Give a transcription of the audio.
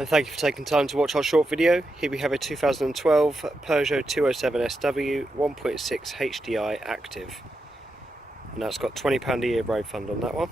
And thank you for taking time to watch our short video. Here we have a 2012 Peugeot 207 SW 1.6 HDI active. And that's got £20 a year road fund on that one.